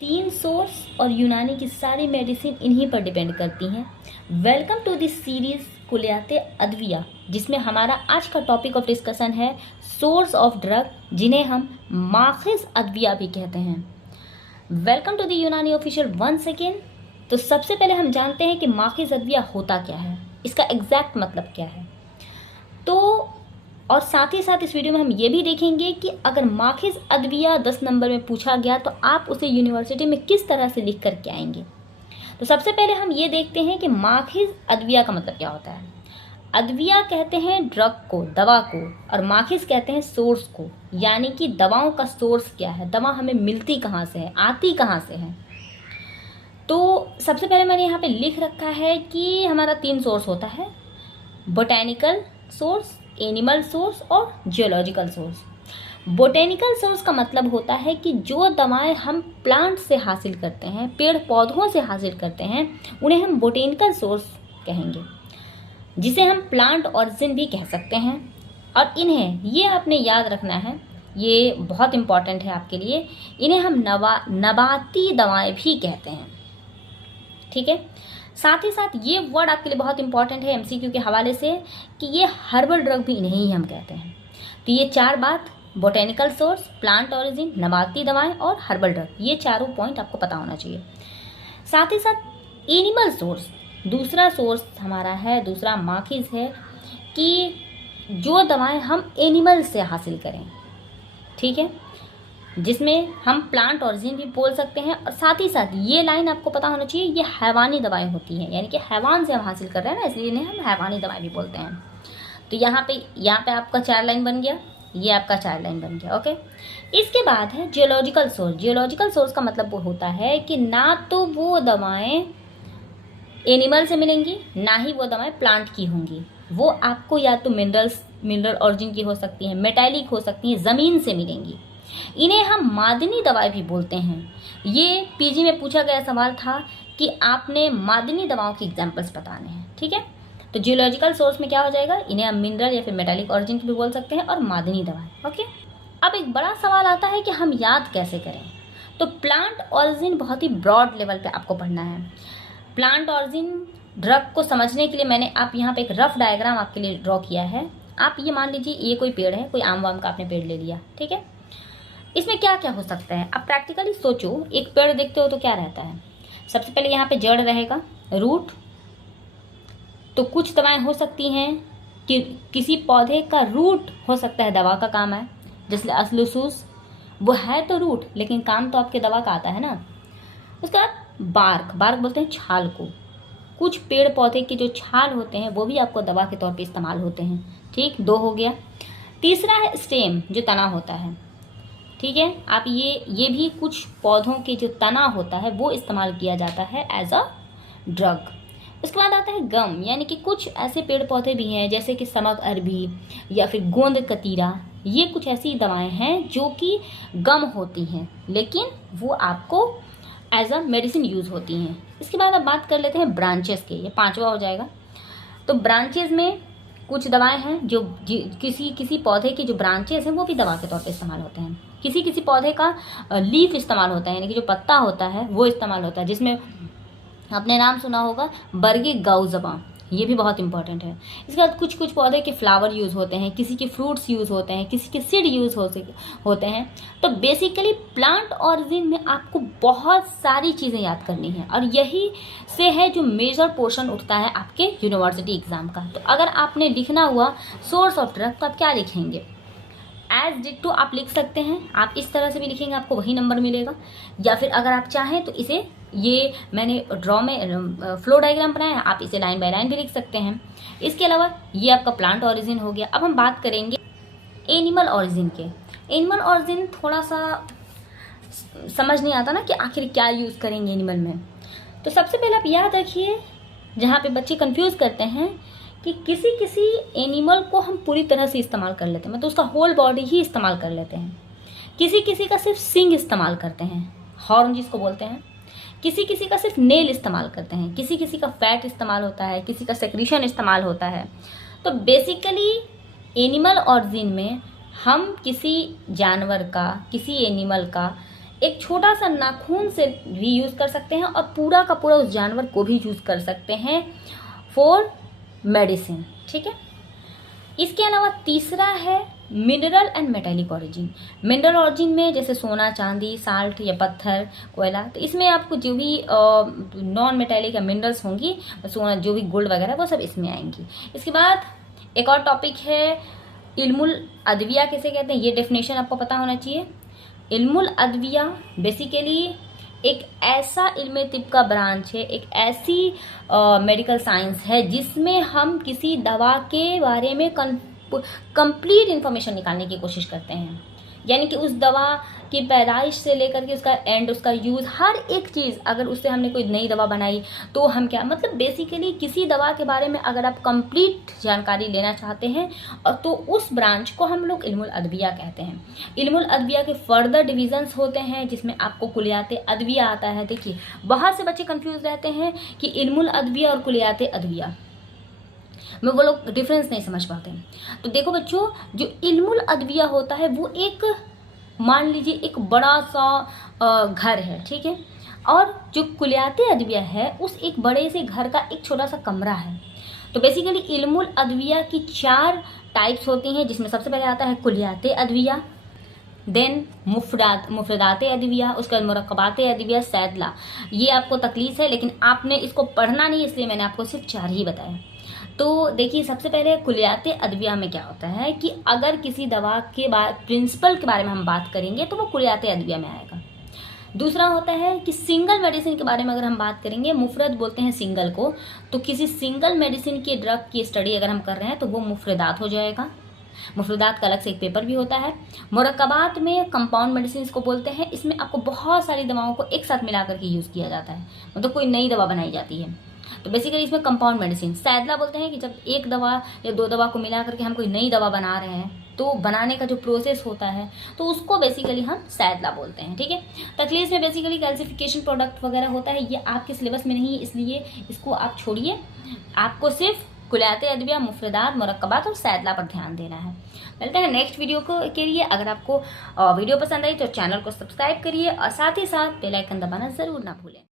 तीन सोर्स और यूनानी की सारी मेडिसिन इन्हीं पर डिपेंड करती हैं। वेलकम टू दिस सीरीज कुलियाते अद्विया, जिसमें हमारा आज का टॉपिक ऑफ डिस्कशन है सोर्स ऑफ ड्रग, जिन्हें हम माखिज अद्विया भी कहते हैं। वेलकम टू द यूनानी ऑफिशियल वंस अगेन। तो सबसे पहले हम जानते हैं कि माखिज अद्विया होता क्या है, इसका एग्जैक्ट मतलब क्या है। तो और साथ ही साथ इस वीडियो में हम ये भी देखेंगे कि अगर माखिज अद्विया 10 नंबर में पूछा गया तो आप उसे यूनिवर्सिटी में किस तरह से लिख करके आएंगे। तो सबसे पहले हम ये देखते हैं कि माखिज अद्विया का मतलब क्या होता है। अद्विया कहते हैं ड्रग को, दवा को, और माखिज कहते हैं सोर्स को, यानी कि दवाओं का सोर्स क्या है, दवा हमें मिलती कहाँ से है, आती कहाँ से है। तो सबसे पहले मैंने यहाँ पे लिख रखा है कि हमारा 3 सोर्स होता है, बोटेनिकल सोर्स, एनिमल सोर्स और जियोलॉजिकल सोर्स। बोटेनिकल सोर्स का मतलब होता है कि जो दवाएं हम प्लांट से हासिल करते हैं, पेड़ पौधों से हासिल करते हैं, उन्हें हम बोटेनिकल सोर्स कहेंगे, जिसे हम प्लांट ऑरिजिन भी कह सकते हैं। और इन्हें ये आपने याद रखना है, ये बहुत इंपॉर्टेंट है आपके लिए, इन्हें हम नबाती दवाएं भी कहते हैं। ठीक है, साथ ही साथ ये वर्ड आपके लिए बहुत इंपॉर्टेंट है एमसीक्यू के हवाले से कि ये हर्बल ड्रग भी इन्हें ही हम कहते हैं। तो ये 4 बात, बोटेनिकल सोर्स, प्लांट ऑरिजिन, नबाती दवाएं और हर्बल ड्रग, ये चारों पॉइंट आपको पता होना चाहिए। साथ ही साथ एनिमल सोर्स, दूसरा सोर्स हमारा है, दूसरा माखिज है कि जो दवाएं हम एनिमल से हासिल करें। ठीक है, जिसमें हम प्लांट ऑरिजिन भी बोल सकते हैं। और साथ ही साथ ये लाइन आपको पता होना चाहिए, ये हैवानी दवाएं होती हैं, यानी कि हैवान से हम हासिल कर रहे हैं ना, इसलिए इन्हें हम हैवानी दवाएं भी बोलते हैं। तो यहाँ पे आपका 4 लाइन बन गया, ये आपका 4 लाइन बन गया। ओके, इसके बाद है जियोलॉजिकल सोर्स। जियोलॉजिकल सोर्स का मतलब वो होता है कि ना तो वो दवाएं एनिमल से मिलेंगी, ना ही वो दवाएं प्लांट की होंगी। वो आपको या तो मिनरल ऑरिजिन की हो सकती हैं, मेटालिक हो सकती हैं, ज़मीन से मिलेंगी। इन्हें हम मादनी दवाएं भी बोलते हैं। ये पीजी में पूछा गया सवाल था कि आपने मादनी दवाओं के एग्जाम्पल्स बताने हैं। ठीक है, तो जियोलॉजिकल सोर्स में क्या हो जाएगा, इन्हें हम मिनरल या फिर मेटालिक ऑरिजिन भी बोल सकते हैं, और मादनी दवाएं। ओके, अब एक बड़ा सवाल आता है कि हम याद कैसे करें। तो प्लांट ऑरिजिन बहुत ही ब्रॉड लेवल पे आपको पढ़ना है। प्लांट ऑरिजिन ड्रग को समझने के लिए मैंने आप यहाँ पे एक रफ डायग्राम आपके लिए ड्रॉ किया है। आप ये मान लीजिए ये कोई पेड़ है, कोई आम वाम का आपने पेड़ ले लिया। ठीक है, इसमें क्या क्या हो सकता है, आप प्रैक्टिकली सोचो। एक पेड़ देखते हो तो क्या रहता है, सबसे पहले यहाँ पे जड़ रहेगा, रूट। तो कुछ दवाएं हो सकती हैं कि किसी पौधे का रूट हो सकता है दवा का काम है, जैसे असलसूस, वो है तो रूट लेकिन काम तो आपके दवा का आता है ना। उसके बाद बार्क बोलते हैं छाल को। कुछ पेड़ पौधे के जो छाल होते हैं वो भी आपको दवा के तौर पे इस्तेमाल होते हैं। ठीक, 2 हो गया। तीसरा है स्टेम, जो तना होता है। ठीक है, आप ये भी कुछ पौधों के जो तना होता है वो इस्तेमाल किया जाता है एज अ ड्रग। उसके बाद आता है गम, यानी कि कुछ ऐसे पेड़ पौधे भी हैं जैसे कि समक अरबी या फिर गोंद कतीरा। ये कुछ ऐसी दवाएं हैं जो कि गम होती हैं लेकिन वो आपको एज अ मेडिसिन यूज़ होती हैं। इसके बाद अब बात कर लेते हैं ब्रांचेस के, ये 5वां हो जाएगा। तो ब्रांचेस में कुछ दवाएं हैं जो किसी पौधे के जो ब्रांचेस हैं वो भी दवा के तौर पे इस्तेमाल होते हैं। किसी पौधे का लीफ इस्तेमाल होता है, यानी कि जो पत्ता होता है वो इस्तेमाल होता है, जिसमें आपने नाम सुना होगा बरगे गाउजबा, ये भी बहुत इंपॉर्टेंट है। इसके बाद कुछ पौधे के फ्लावर यूज़ होते हैं, किसी के फ्रूट्स यूज़ होते हैं, किसी के सीड यूज़ होते हैं। तो बेसिकली प्लांट ऑरिजिन में आपको बहुत सारी चीज़ें याद करनी है, और यही से है जो मेजर पोर्शन उठता है आपके यूनिवर्सिटी एग्जाम का। तो अगर आपने लिखना हुआ सोर्स ऑफ ड्रग तो आप क्या लिखेंगे, एज डिटो आप लिख सकते हैं। आप इस तरह से भी लिखेंगे, आपको वही नंबर मिलेगा। या फिर अगर आप चाहें तो इसे, ये मैंने ड्रॉ में फ्लो डायग्राम बनाया है, आप इसे लाइन बाय लाइन भी लिख सकते हैं। इसके अलावा ये आपका प्लांट ऑरिजिन हो गया। अब हम बात करेंगे एनिमल ऑरिजिन के। एनिमल ऑरिजिन थोड़ा सा समझ नहीं आता ना कि आखिर क्या यूज़ करेंगे एनिमल में। तो सबसे पहले आप याद रखिए, जहाँ पे बच्चे कंफ्यूज करते हैं कि किसी एनिमल को हम पूरी तरह से इस्तेमाल कर लेते हैं, मतलब उसका होल बॉडी ही इस्तेमाल कर लेते हैं। किसी का सिर्फ सिंग इस्तेमाल करते हैं, हॉर्न जिसको बोलते हैं। किसी का सिर्फ नेल इस्तेमाल करते हैं, किसी का फैट इस्तेमाल होता है, किसी का सेक्रीशन इस्तेमाल होता है। तो बेसिकली एनिमल ऑरिजिन में हम किसी जानवर का, किसी एनिमल का एक छोटा सा नाखून से भी यूज़ कर सकते हैं और पूरा का पूरा उस जानवर को भी यूज़ कर सकते हैं फॉर मेडिसिन, ठीक है। इसके अलावा तीसरा है mineral and metallic origin. Mineral origin में जैसे सोना, चांदी, साल्ट या पत्थर, कोयला, तो इसमें आपको जो भी नॉन मेटेलिक या मिनरल्स होंगी, सोना, जो भी गोल्ड वगैरह, वो सब इसमें आएंगी। इसके बाद एक और टॉपिक है इल्मुल अदविया किसे कहते हैं, ये डेफिनेशन आपको पता होना चाहिए। इल्मुल अदविया बेसिकली एक ऐसा इल्म तिब का ब्रांच है, एक ऐसी मेडिकल साइंस है जिसमें हम किसी दवा के बारे में कंप्लीट इन्फॉर्मेशन निकालने की कोशिश करते हैं। यानी कि उस दवा की पैदाइश से लेकर के उसका एंड, उसका यूज़, हर एक चीज़, अगर उससे हमने कोई नई दवा बनाई तो हम क्या, मतलब बेसिकली किसी दवा के बारे में अगर आप कंप्लीट जानकारी लेना चाहते हैं और तो उस ब्रांच को हम लोग इल्मुल अदविया कहते हैं। इल्मुल अदविया के फर्दर डिविजन्स होते हैं जिसमें आपको कुलियाते अदविया आता है। देखिए बहुत से बच्चे कंफ्यूज रहते हैं कि इल्मुल अदविया और कुलियाते अदविया में वो लोग डिफरेंस नहीं समझ पाते हैं। तो देखो बच्चों, जो इल्मुल अदविया होता है वो एक, मान लीजिए एक बड़ा सा घर है, ठीक है, और जो कुलियाते अदविया है उस एक बड़े से घर का एक छोटा सा कमरा है। तो बेसिकली इल्मुल अदविया की 4 टाइप्स होती हैं, जिसमें सबसे पहले आता है कुलियाते अदविया, देन मुफरदाते अदविया, उसके बाद मुरक्कबाते अदविया, सैदला। ये आपको तकलीफ है लेकिन आपने इसको पढ़ना नहीं, इसलिए मैंने आपको सिर्फ 4 ही बताया। तो देखिए सबसे पहले कुलियाते अदविया में क्या होता है कि अगर किसी दवा के प्रिंसिपल के बारे में हम बात करेंगे तो वो कुलियाते अदविया में आएगा। दूसरा होता है कि सिंगल मेडिसिन के बारे में अगर हम बात करेंगे, मुफरद बोलते हैं सिंगल को, तो किसी सिंगल मेडिसिन की ड्रग की स्टडी अगर हम कर रहे हैं तो वो मुफरदात हो जाएगा। मुफरदात का अलग से एक पेपर भी होता है। मुरक्कबात में कंपाउंड मेडिसिन को बोलते हैं, इसमें आपको बहुत सारी दवाओं को एक साथ मिला करके यूज़ किया जाता है, मतलब कोई नई दवा बनाई जाती है, तो बेसिकली इसमें कंपाउंड मेडिसिन। सैदला बोलते हैं कि जब एक दवा या 2 दवा को मिला करके हम कोई नई दवा बना रहे हैं तो बनाने का जो प्रोसेस होता है तो उसको बेसिकली हम सैदला बोलते हैं, ठीक है। तकलीफ में बेसिकली कैल्सिफिकेशन प्रोडक्ट वगैरह होता है, ये आपके सिलेबस में नहीं है इसलिए इसको आप छोड़िए। आपको सिर्फ कुलियाते अदविया, मुफरदात, मुरक्कबात और सैदला पर ध्यान देना है। मिलते हैं नेक्स्ट वीडियो के लिए। अगर आपको वीडियो पसंद आई तो चैनल को सब्सक्राइब करिए और साथ ही साथ बेल आइकन दबाना ज़रूर ना भूलें।